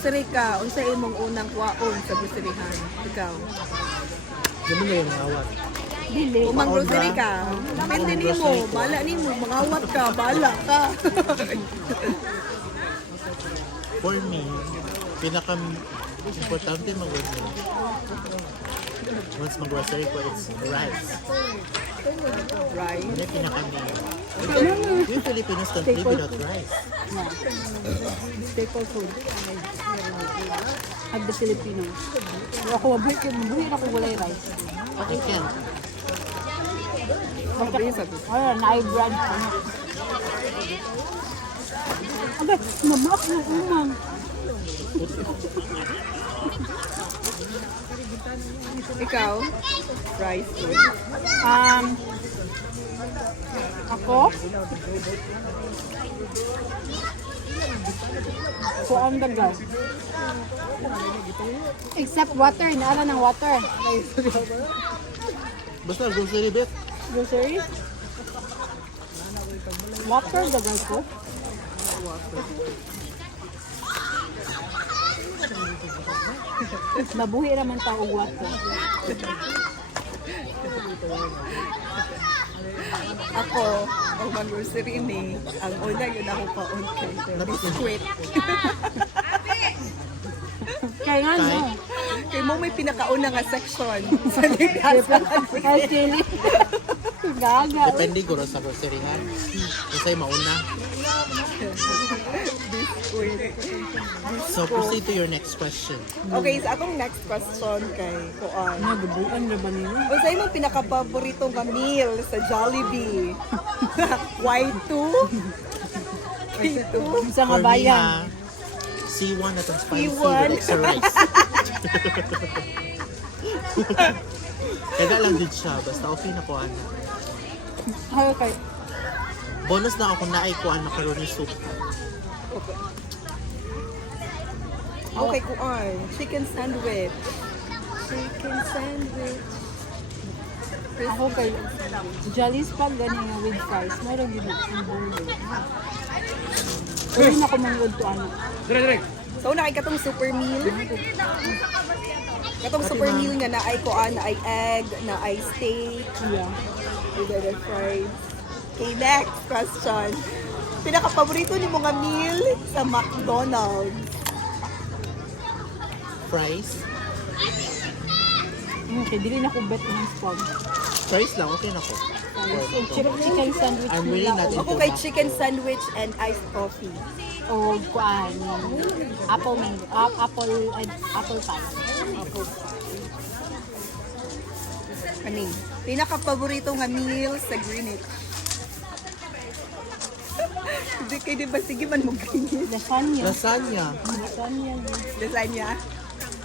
mag-grocery ka, unsa imong unang kuwaon sa groceryhan? Ikaw. Dami na yung awat. Dili. Kung mag-grocery ka, depende nimo, bala nimo, mangawat ka, bala ka. For me, pinaka-importante mag-grocery. Once mag-grocery ko, it's rice. Right? Yan yung pinaka-main. Yung Filipinos don't live without rice. Staple food. Of the Filipinos. Ako, mabuhay ako walay rice. Okay, Ken. Ayun, na-brand ko na. Aba, mamak na umang. Ikaw? Rice food. Ako? Kuan dagal. Except water, inaala ng water. Basta grocery bit. Grocery? Water dagal ko. Mabuhi naman tao og water. Ako, ang mag-grocery ni, ang una yun ako paon kay biskwit. Kaya nga no. Kay mo may pinakauna nga section sa ligasan. Actually. Gaga. Depende ko sa grocery nga. Kasi mauna. Biskwit. So, proceed to your next question. Okay, sa atong next question kay Kuan. Nagubuan na ba nila? Unsa imong pinaka-paborito nga meal sa Jollibee? Y2? K2? Sa For nga me, bayan. C1 at ang spicy C1. with extra rice. Kaya lang din siya. Basta okay na kuhan. Okay. Bonus na ako na ay kuhan macaroni soup. Okay, Kuan. Chicken sandwich. Chicken sandwich. Ako kay Jolly's pag gani nga with fries. Mayroon yun ang bulo. Uy, na ko mangod to ano. So, na kay katong super meal. Katong super meal nga na ay Kuan, na ay egg, na ay steak, Yeah. with the fries. Okay, next question. Pinaka-paborito ni mga meal sa McDonald's? Fries. Okay, dili na ko bet ng spag. Fries lang, okay na ko. Chicken sandwich I'm really nila not o- Ako kay chicken sandwich and iced coffee. o kuan. Apple mango. Apple pie. Kaning, pinaka-paborito nga meal sa Greenwich. Hindi kayo di ba sige man mo Greenwich? Lasagna. Lasagna. Lasagna. Lasagna?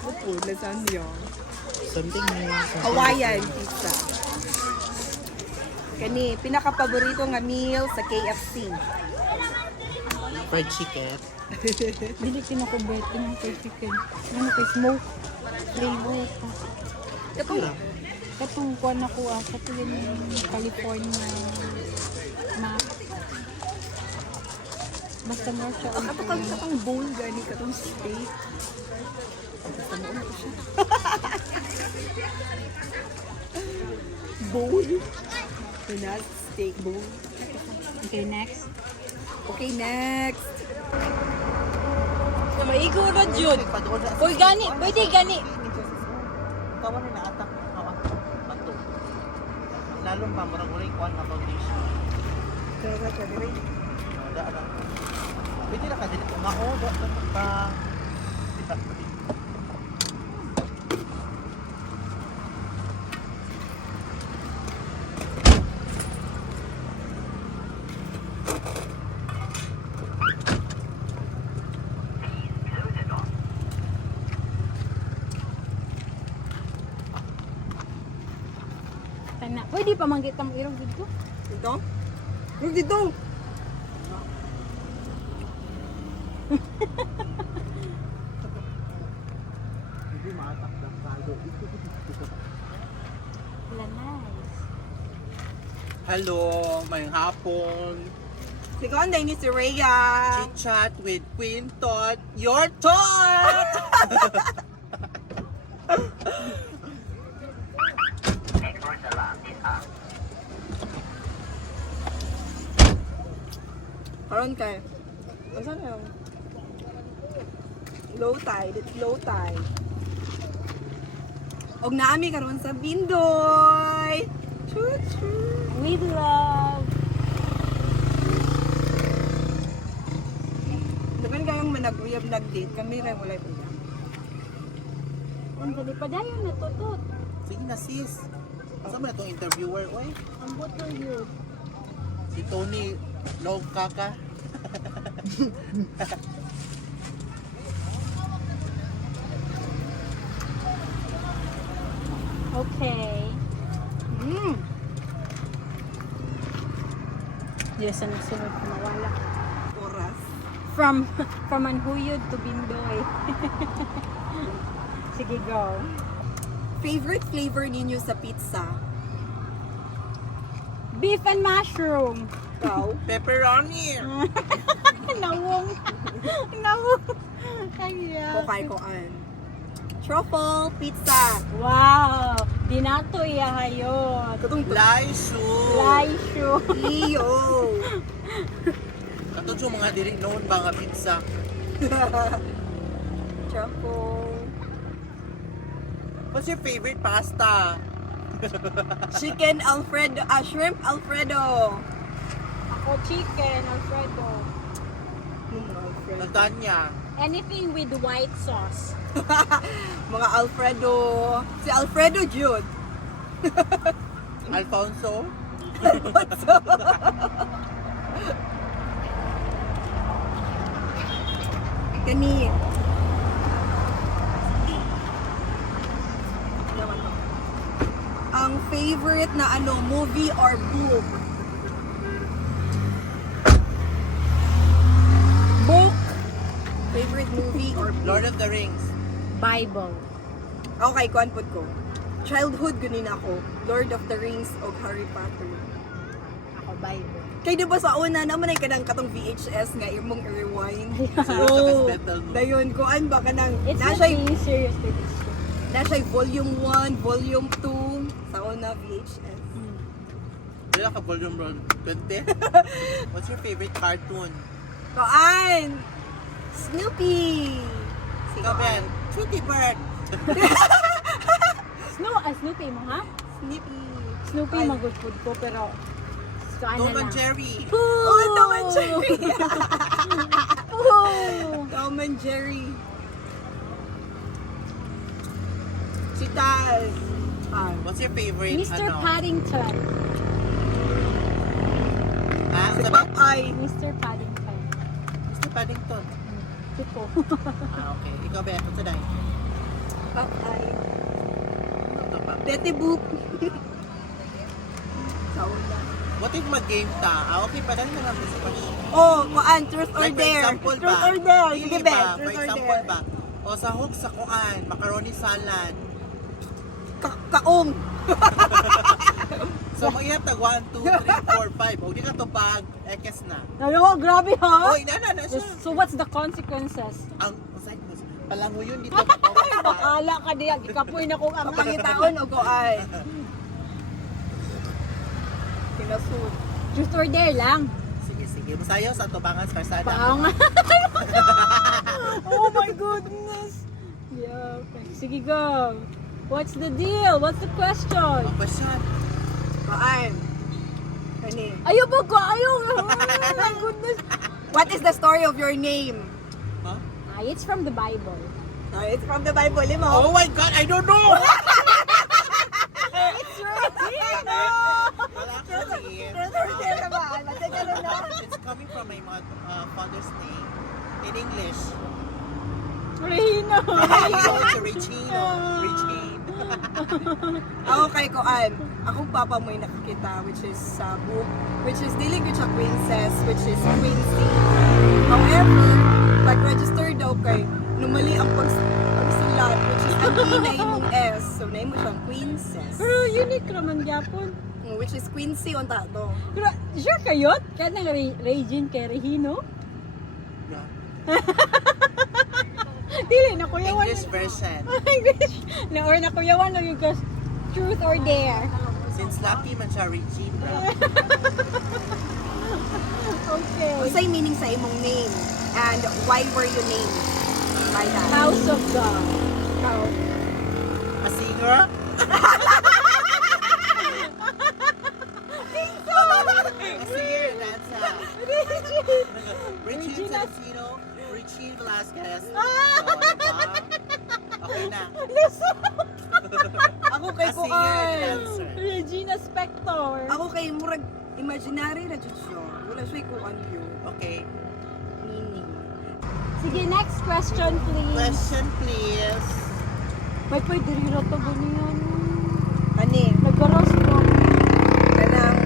Opo, lasagna. Something new. Hawaiian pizza. Kani, pinaka-paborito nga meal sa KFC. Fried chicken. Dili kinakubet ng kay chicken. Ano kay smoke flavor pa. Katong, Katong kuan ako sa tuloy ng California map. Basta more siya. katong bowl gani, katong steak. Basta mo ko siya. Bowl. Pinas, steak bowl. Okay, next. Okay, next. Maigo na jud. Uy, gani. Pwede gani. Kawan na atak bato. Lalong pa murag uray kuan na foundation. Kaya ka siya, dire. Wala na. Pwede na ka dili mao pa. Tana. Pwede pa manggit ang irong dito. Dito? Huwag dito! Hindi maatak na kalo. Wala nice. Hello, may hapon. Second day ni si Rhea. Chit chat with Queen Tot. Your Tot! Karon kay. Saan na yun? Low tide. It's low tide. Og naami karon sa Bindoy. Choo choo. With love. Dagan kayong managuyab nag-date kami ray walay pa. Ang dali pa dayon natutot. Sige na sis. Asa mo na itong interviewer? Oy, Ang botol yun. si Tony Long Kaka. Okay. Mm. Yes, ang sunod ko mawala. Oras. From Anhuyod to Bindoy. Sige, go. Favorite flavor ninyo sa pizza? Beef and mushroom. Ikaw? Pepperoni! Nawong. Nawong. Kaya. Okay ko an. Truffle pizza. Wow. Dinatoy hayon. Katong Laishu! Laishu. iyo. Katong yung mga diri noon ba nga pizza? Truffle. What's your favorite pasta? Chicken Alfredo, shrimp Alfredo. Ako chicken, Alfredo. Alfredo. Lasagna. Anything with white sauce. Mga Alfredo. Si Alfredo Jude. Alfonso. Kani. Naman to. Ang favorite na movie or book? Book. Favorite movie or book? Lord of the Rings. Bible. Okay, kuan pod ko. Childhood gunin ako. Lord of the Rings o Harry Potter. Ako Bible. Kay di ba sa una naman ay kanang katong VHS nga imong i-rewind. So, Oo. Battle mo. Dayon kuan ba kanang It's not nasa'y being serious with this. nasa'y volume 1, volume 2 sa una VHS. Wala ka volume roll 20? What's your favorite cartoon? Kuan. Snoopy. Ikaw, Ben. Tweety Bird. Snoopy mo, ha? Snoopy. Snoopy Ay. mag-good food ko, pero saan Tom na and lang. Jerry. Oh, Tom and Jerry. Oh! Tom and Jerry. Si Taz. What's your favorite, Mr. Paddington. Ha? Si Sabi? Popeye. Mr. Paddington. Mr. Paddington. Tipo. Okay. Ikaw, Ben. What's the name? Popeye. Ito pa. Betty Boop. Sa una. What if mag-game ta? Okay, padali na lang sa question. Oh, kuan. Truth or Like, for dare. example Truth ba? or dare. Dili Sige, ba? Ben. For Truth or example dare. ba? O sa hook sa kuan, macaroni salad. Kaong. So, mag-ihat tag 1, 2, 3, 4, 5. O, di ka to pag ekes na. Ano, grabe ha? Oy, na siya. So what's the consequences? Ang, aside mo, palango yun dito. Papawa. Bakala ka diya, ikapoy na kong ang Kapangitaon o kuan. Kinasud. Truth or dare lang. Sige. Masayaw sa tubangan sa karsada. Pang. Oh my goodness. Yeah, okay. Sige, go. What's the deal? What's the question? Ang question. Kuan. Kani. Ayaw ba ko? Ayaw. Oh my goodness. What is the story of your name? Huh? It's from the Bible. It's from the Bible, limo. Oh my God, I don't know! It's really Well, actually, Truth or dare naman. Matay ka na. it's coming from my father's name in English. Rino. It's Regino. Regine. Okay, kuan. Akong papa mo yung nakakita, which is sa book, which is dili gyud siya princess, which is Quincy. However, pag-register daw kay, numali ang pagsulat, which is ang E na imong S. So, na mo siyang princess. Pero unique naman yapon. which is Quincy on tato. Pero, sure kayo? Kaya nang Regine kay Regino? Yeah. Dili, nakuyawan. English version. English. Na or nakuyawan lang yung guys, truth or dare. Since lucky man siya Regine, bro. Okay. Unsay meaning sa imong name? And why were you named by that? House of God. How? A singer? A singer, that's Regine Celestino, Regine Velasquez. Diba? Okay na. Ako kay A ko singer and dancer. Regina Spector. Ako kay murag imaginary na jud siya. Wala siya ko ano yun. Okay. Meaning. Sige, next question please. Question please. May pwede rin to ba niyan? Ani, Nagkaroon ko. kanang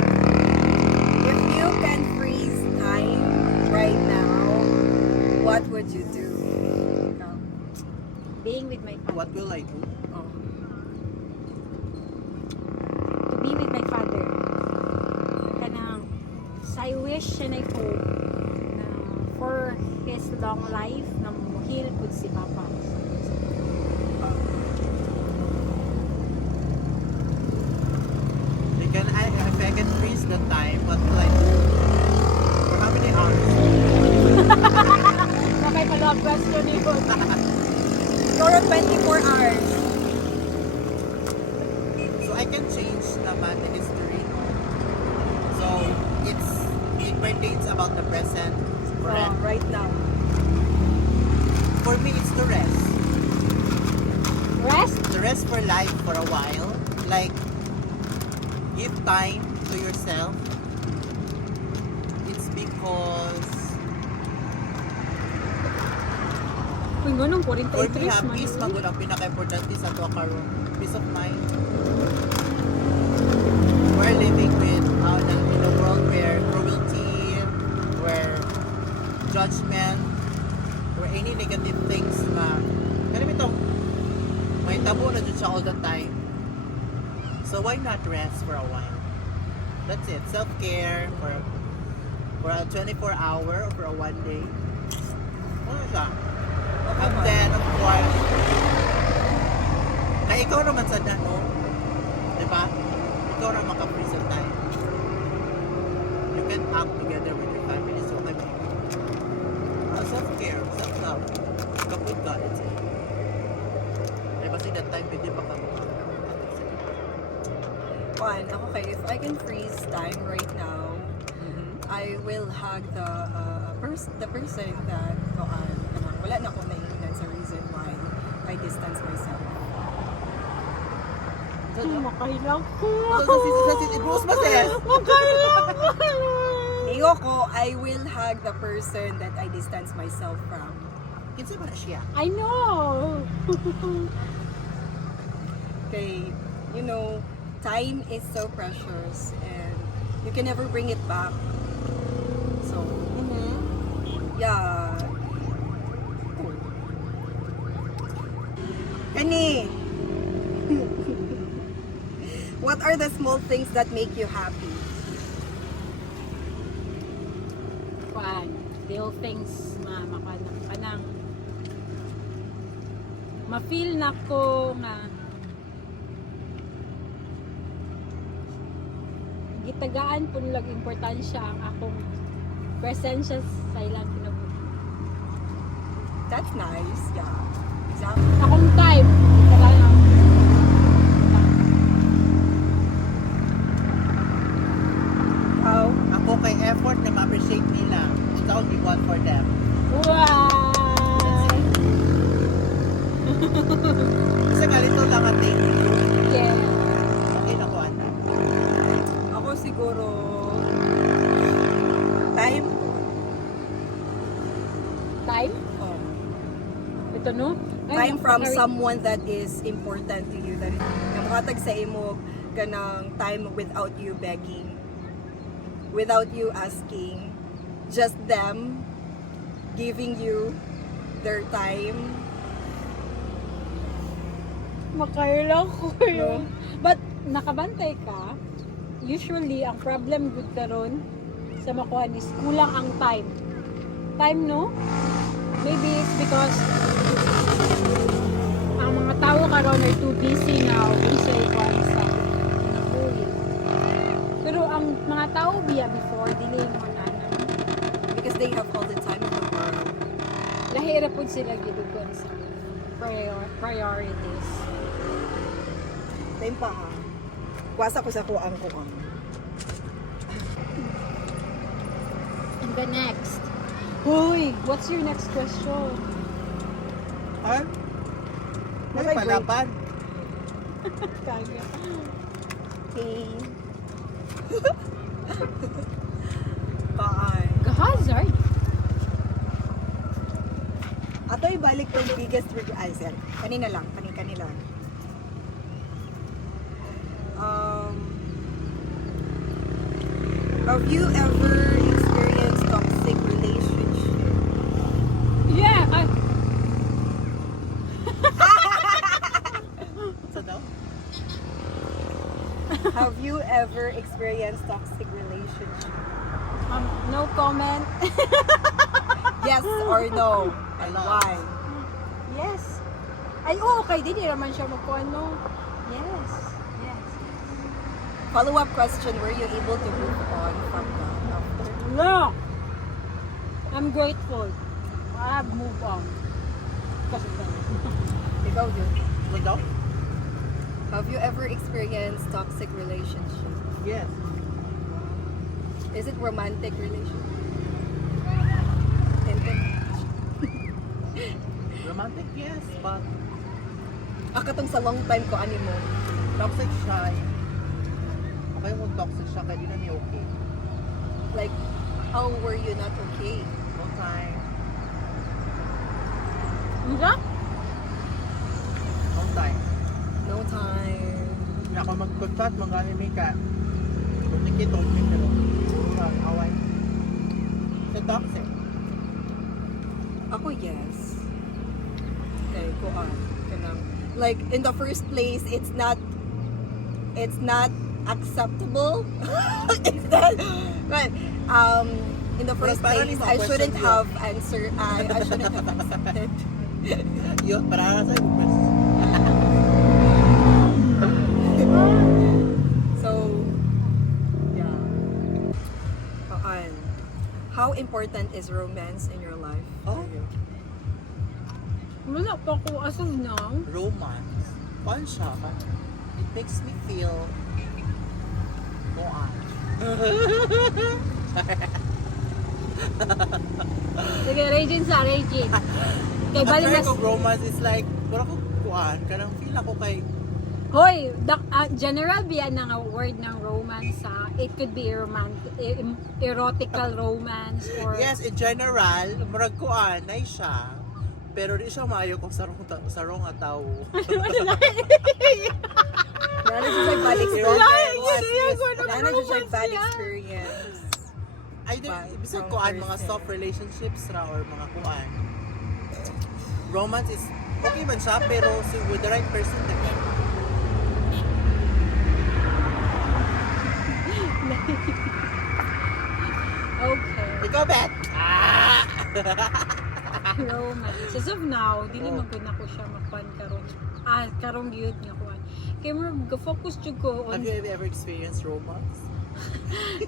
if you can freeze time right now, what would you do? Ikaw. Being with my father. What will I do? Oh. To be with my father. Kanang, I wish and I hope na for his long life na muhil pud si Papa. If I can freeze the time, what will I do? For how many hours? Na may follow-up question yun. Siguro 24 hours. So I can change naman the history. So it pertains about the present. Correct? Right now. For me, it's the rest. Rest? The rest for life for a while. Like, give time to yourself. It's because Kung ganun, for me, 43 peace magud ang pinaka-importante sa to karon. Peace of mind. We're living with in a world where cruelty, where judgment, where any negative things na kanami to may tabo na dyan siya all the time. So why not rest for a while? That's it. Self-care for a 24 hour or for a 1 day. Ano siya? And then, of course, kaya ikaw naman sa dano, di ba? Ikaw naman maka-free sa time. You can act together with your family. So, I mean, self-care, self-love, come with God, it's it. Diba kasi that time, pwede pa kami. One, ako kay if I can freeze time right now, I will hug the person that wala na ko naiinan. That's the reason why I distance myself. Makailang ko. Bruce Mases! Makailang ko. Niyo ko, I will hug the person that I distance myself from. Kinsa ba na siya? I know. Okay, you know, time is so precious and you can never bring it back. So, yeah. Kani, what are the small things that make you happy? Kuan, little things na kanang ma-feel na ko nga gitagaan po nilang importansya ang akong presensya sa ilang kinabuhi. That's nice, yeah. Exactly. Akong time, gitagaan. How? Ako kay effort na ma-appreciate nila. Ikaw, be one for them. Wow! Kasi ganito lang ang thank you. Yeah. Okay na ko, Ana. Ako siguro time. Time? Oh. Ito no? Time from Sorry. someone that is important to you, that namuhatag sa imo kanang time without you begging, without you asking, just them giving you their time. Makailang ko yun. But nakabantay ka, usually ang problem gud karon sa makuha is kulang ang time. Time, no? Maybe it's because ang mga tao karon are too busy now sa ikuan sa nabuhi. Pero ang mga tao biya before dili mo na Because they have all the time in the world. lahira pud sila gidugon sa priorities. Time pa ha. Kuwasa ko sa kuang kuang. And the next. Hoy, what's your next question? Ay, may Nakay palaban. Kaya. Okay. Kaan. Hazard. Ato ibalik ko yung biggest regret. Kanina lang. Kanina. Have you ever experienced toxic relationship? Yeah. Sa daw? Have you ever experienced toxic relationship? No comment. Yes or no? And Ano? why? Yes. Ay, oo, okay. Di naman siya magkuano. Yes. Yes. Follow-up question, were you able to move on from that after? No. I'm grateful. I've moved on. Kasi Ikaw din. May daw? Have you ever experienced toxic relationship? Yes. Is it romantic relationship? Intimate? Romantic, yes, but Katong sa long time ko animo. toxic siya. Okay mo toxic siya, kaya di na niya okay. Like, how were you not okay? No time. Nga? No time. No time. Hindi ako mag-chat, mag-anime ka. Kumikit, pero away. So toxic. Ako, yes. Okay, go on. Kanang, like, in the first place, it's not acceptable. It's not, but, in the first Pero parang place, yung I mga shouldn't question have answered, I shouldn't have accepted. Yun, para sa question. So, yeah. How important is romance in your life? Oh, Wala pa ko as of now. romance. Fun siya. It makes me feel on. Sige, Regine sa Regine. Kay Ang bali try mas... kong romance is like, wala ko kuhaan. Kanang feel ako kay, Hoy, general biya na nga word ng romance sa it could be romantic, erotical romance or yes, in general, murag kuhaan, na siya. Pero di siya maayo kung sarong ataw. Lalo siya siya bad experience. Lalo siya siya bad experience. Ay, di, bisag kuhaan, mga soft relationships ra or mga kuhaan. Romance is, okay man siya, pero with the right person, depende. okay. Ikaw, Beth! Romance. As of now, dili man gud nako siya makuan karon. Karong gyud nga kuan. Kay mo ga-focus jud ko Have on you ever experienced romance?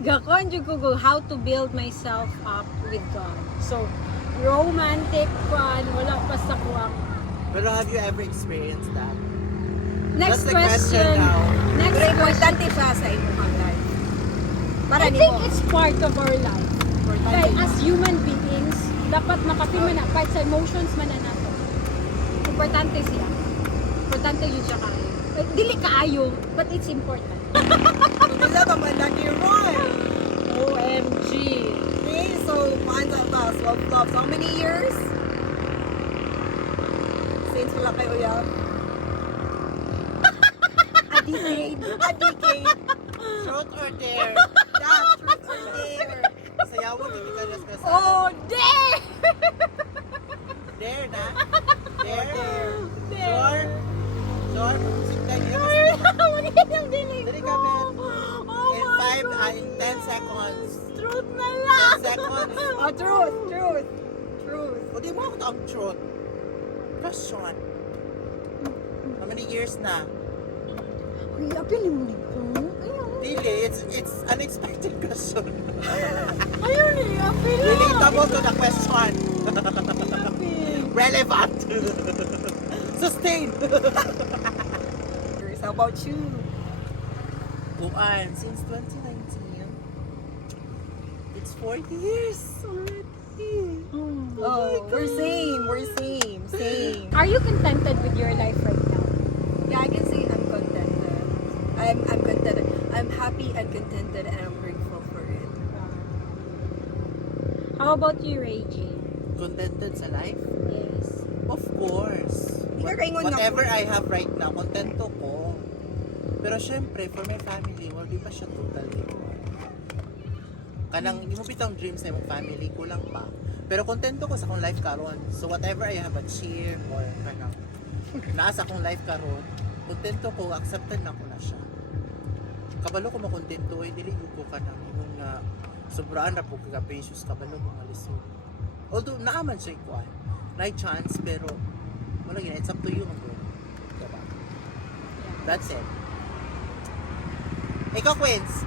gakon jud ko go how to build myself up with God. So, romantic kuan wala pa sa kuang. Pero have you ever experienced that? Next That's the question question. now. Next Pero question. importante siya sa inyong life. Para I ni think mo. it's part of our life. Kaya as human beings, dapat makapil man na, part sa emotions man na nato. Importante siya. Importante yun siya kayo. Dili kaayo, but it's important. Wala ka man lagi one. OMG. Okay, so paano ba? Love. How many years? Since wala kayo uyab? A decade. Truth or dare? That, truth or dare? Sayawan, hindi ka nas kasama. Oh, dare! Dare na? Dare? Dare. Sure? Sure? Sige, hindi ka Ay, mas- manigit ang dinig Dali ko. ka, Ben. Oh In my in 10 seconds. Truth na lang! 10 seconds. Oh, truth! Truth! Truth! O di mo ako ang truth. Question. How many years na? Uy, apili mo dito. Ayaw. Dili, it's unexpected question. Ayaw niya, apili. Relatable to the question. Relevant. Sustained. How about you? Kuan, since 2019, it's 4 years already. Oh, we're same. We're same. Same. Are you contented with your life right now? Yeah, I can say I'm contented. I'm contented. I'm happy and contented and I'm grateful for it. How about you, Reggie? Contented sa life? Yes. Of course. Ikaw kaingon na- Whatever I have right now, kontento ko. Pero syempre, for my family, well, di pa siya total dito. Kanang, yung bitang dreams na yung family, kulang pa. Pero kontento ko sa akong life karon. So whatever I have achieved or kanang naasa akong life karon, kontento ko, accepted na ko na siya. Kabalo ko makontento, ay dili ko kanang yung sobraan na po kaka-precious, kabalo ko malisod. Although naaman siya ikuan, na chance, pero wala yun, it's up to you bro. Diba? That's it. Ikaw, Queens.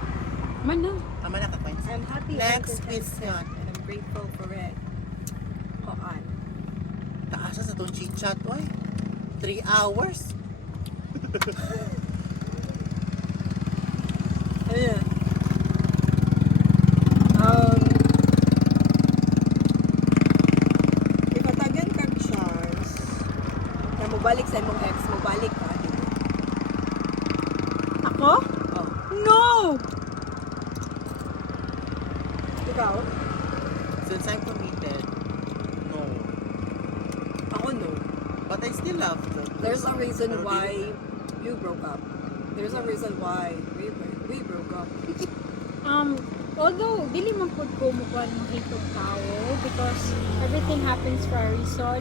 Man na. Tama na ka, Queens. I'm happy Next and question. contented and I'm grateful for it. Haan. Taasa sa itong chit-chat, oy. 3 hours. Ayan. Ipatagan ka chance na mabalik sa imong ex, mabalik ka. di ba? Ako? Oh. No! Ikaw? Since I'm committed, no. Ako no. But I still love the There's a reason Pero why di- you broke up. There's a reason why we broke up. Although, dili man po ko mukha ng hitong tao because everything happens for a reason.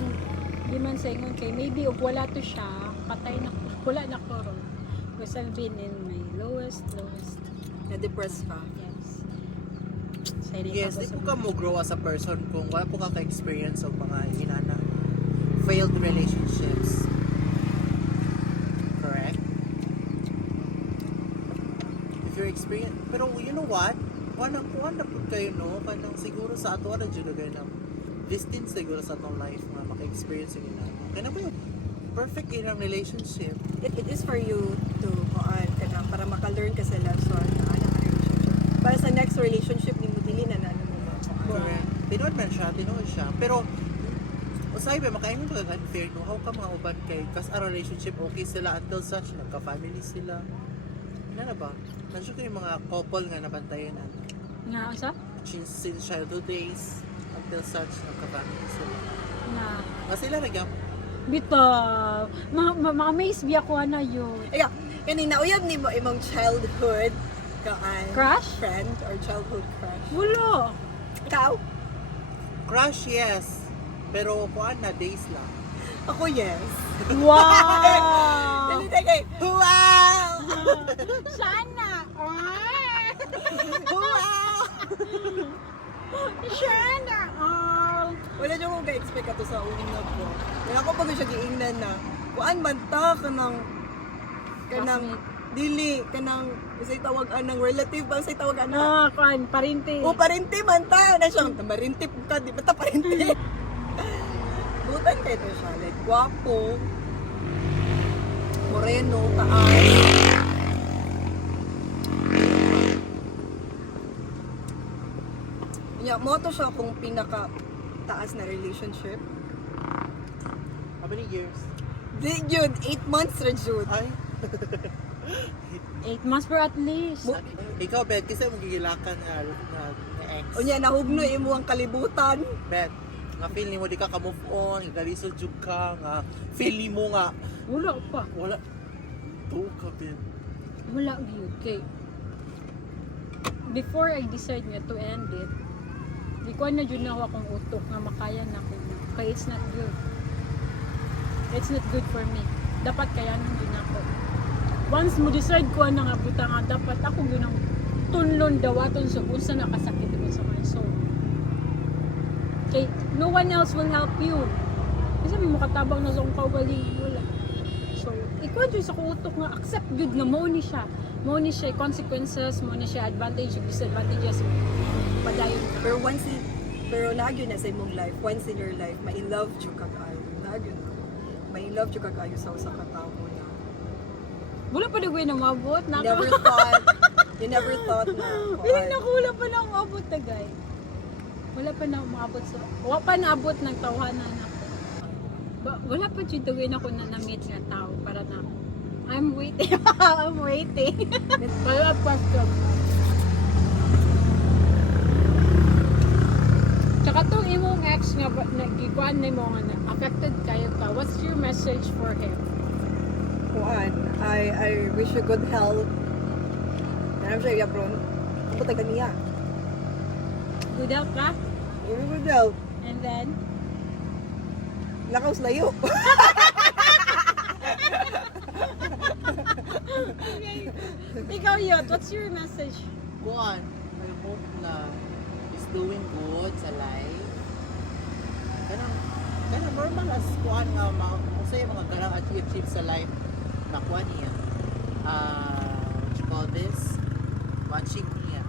Di man sa ingon kay maybe if wala to siya, patay na wala na ko ron. Because I've been in my lowest. Na-depress ka. Yes. Sa Yes, di po ka mo grow as a person kung wala po ka ka-experience of mga inana failed relationships. Correct? If you're experience, pero you know what? Wala po kayo, no? Kanang siguro sa ato, wala dyan kayo na destined siguro sa atong life na maka-experience yung inana. Kaya na ba yung perfect ilang relationship? It is for you to para maka-learn ka sa lesson na ano ang relationship. Para sa next relationship ni mo dili na ano mo Correct. Tinood siya. Pero, usay ba, makaingon ka unfair, no? How ka mga uban kay, kas a relationship, okay sila until such, nagka-family sila. Ano na ba? Nandiyo kayo mga couple nga nabantayan, ano? Nga, asa? Since childhood days, until such, nagka-family sila. Nga. Mas sila nagyap. Bitaw. Ma-amaze biya ko na yun. Ikaw, kanina uyab ni mo imong childhood kaan Crush? friend or childhood crush. Wala. Ikaw? Crush, yes. Pero kuan na, days lang. Ako yes. Wow! Dali kay wow! Sana! Ah! Wow! Sana! Ah! Wala niyo kong ka-expect ato sa una ko. Kaya ako pag siya giingnan na, kuan man ta kanang dili kanang say tawagan ng relative ba say tawagan na. Kan, parinte. O parente man ta na siya marinte ka di ba ta parente. Butan kay to siya like gwapo. Moreno, taas. Nya mo to siya kung pinaka taas na relationship. How many years? Di yun, 8 months ra jud. Ay, 8 months for at least. ikaw, Bet, kasi mong gigilakan na ex. Unya nahugno imo ang kalibutan. Bet, nga feel ni mo di ka ka-move on, galisod jud ka, nga feel ni mo nga, Wala pa. wala, to ka, Bet. Wala gyud kay before I decide nga to end it, di ko na jud na ako akong utok nga makaya na ko. Kay it's not good. It's not good for me. Dapat kayanan din ako. Once mo decide ko na nga buta nga dapat ako yun ang tunlon dawaton sa kung saan nakasakit ko sa my soul. Okay, no one else will help you. Kasi may makatabang na sa kong kaugaling, wala. So, ikaw dyan sa kuutok nga, accept good nga mo ni siya. Mo ni siya consequences, mo ni siya advantage, disadvantages, padayon ka. Pero lagi na sa imong life, once in your life, mai-love jud ka kaayo. Lagi na. Mai-love jud ka kaayo sa usa ka tawo na. Wala pa nagwin na mabot, You never thought na. Piling na wala pa na umabot na guy. Wala pa na umabot sa, wala pa naabot ng tawhanan ako. Wala pa dyan gawin ako na na-meet nga tao para na, I'm waiting. I'm waiting. Follow-up question. Tsaka tong imong ex nga nagikuan na mo nga na affected kayo ka, what's your message for him? I wish you good health. And I'm sure you bro. Ang putag niya. Good health ka? Good health. And then? Lakaw layo. Okay. Ikaw Yot, what's your message? Kuan, I hope na is doing good sa life. Kanang normal as kuan nga kung sa'yo mga ganang achieve sa life na kuan niya. What you call this? Watching niya.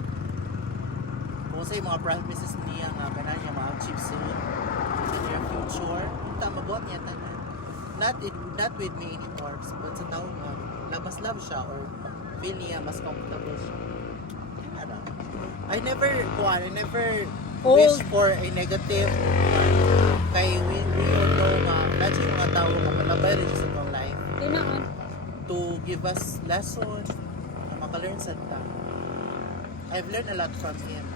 Kung sa'yo mga promises niya nga ganang niya ma-achieve soon in your future. Tama buhat niya tanan. Not with me anymore, but sa taong mas love siya or feel niya mas comfortable siya. Ano? I never wish for a negative. Kay we all know nga medyo yung mga tao nga malabay rin siya sa itong life Tinaan. to give us lesson na makalearn sa ta. I've learned a lot from him.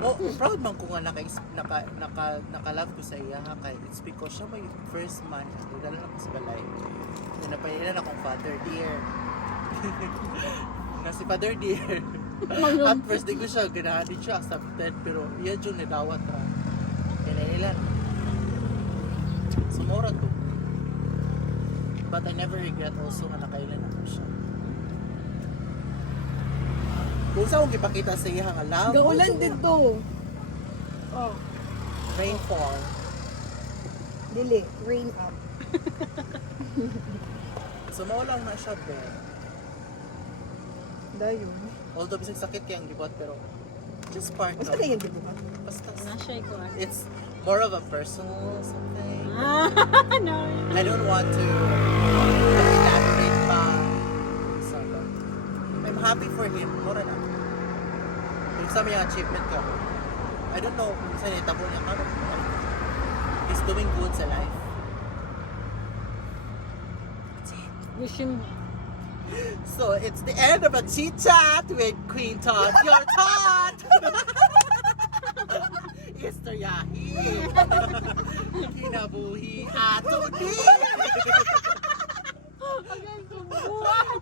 Oh, proud man ko nga naka-love ko sa iya ha, kay it's because siya may first man. Dala na ko sa balay. Napahilan akong father dear. Na si father dear. At first di ko siya, ganahan din siya accepted, pero iya dyan nadawat ra. Kinailan. Sumura to. But I never regret also na nakailan ako siya. Kung saan kong ipakita sa iya nga love, Gaulan din to. Oh. rainfall. Dili, rain up. So maulang na siya, be. Dayon. Although bisag sakit kayang gibot, pero just part Basta of na yan, di ba? Basta Nashay ko ah. it's more of a personal something. No. I don't want to elaborate pa. So, I'm happy for him. Mura na. Yung sa mga achievement ko, I don't know kung saan itabo niya ka. He's doing good sa life. That's it. Wish him So, it's the end of a chit chat with Queen Todd. Your Todd! Istoryahi! Kinabuhi ato ni! hanggang sa buwan.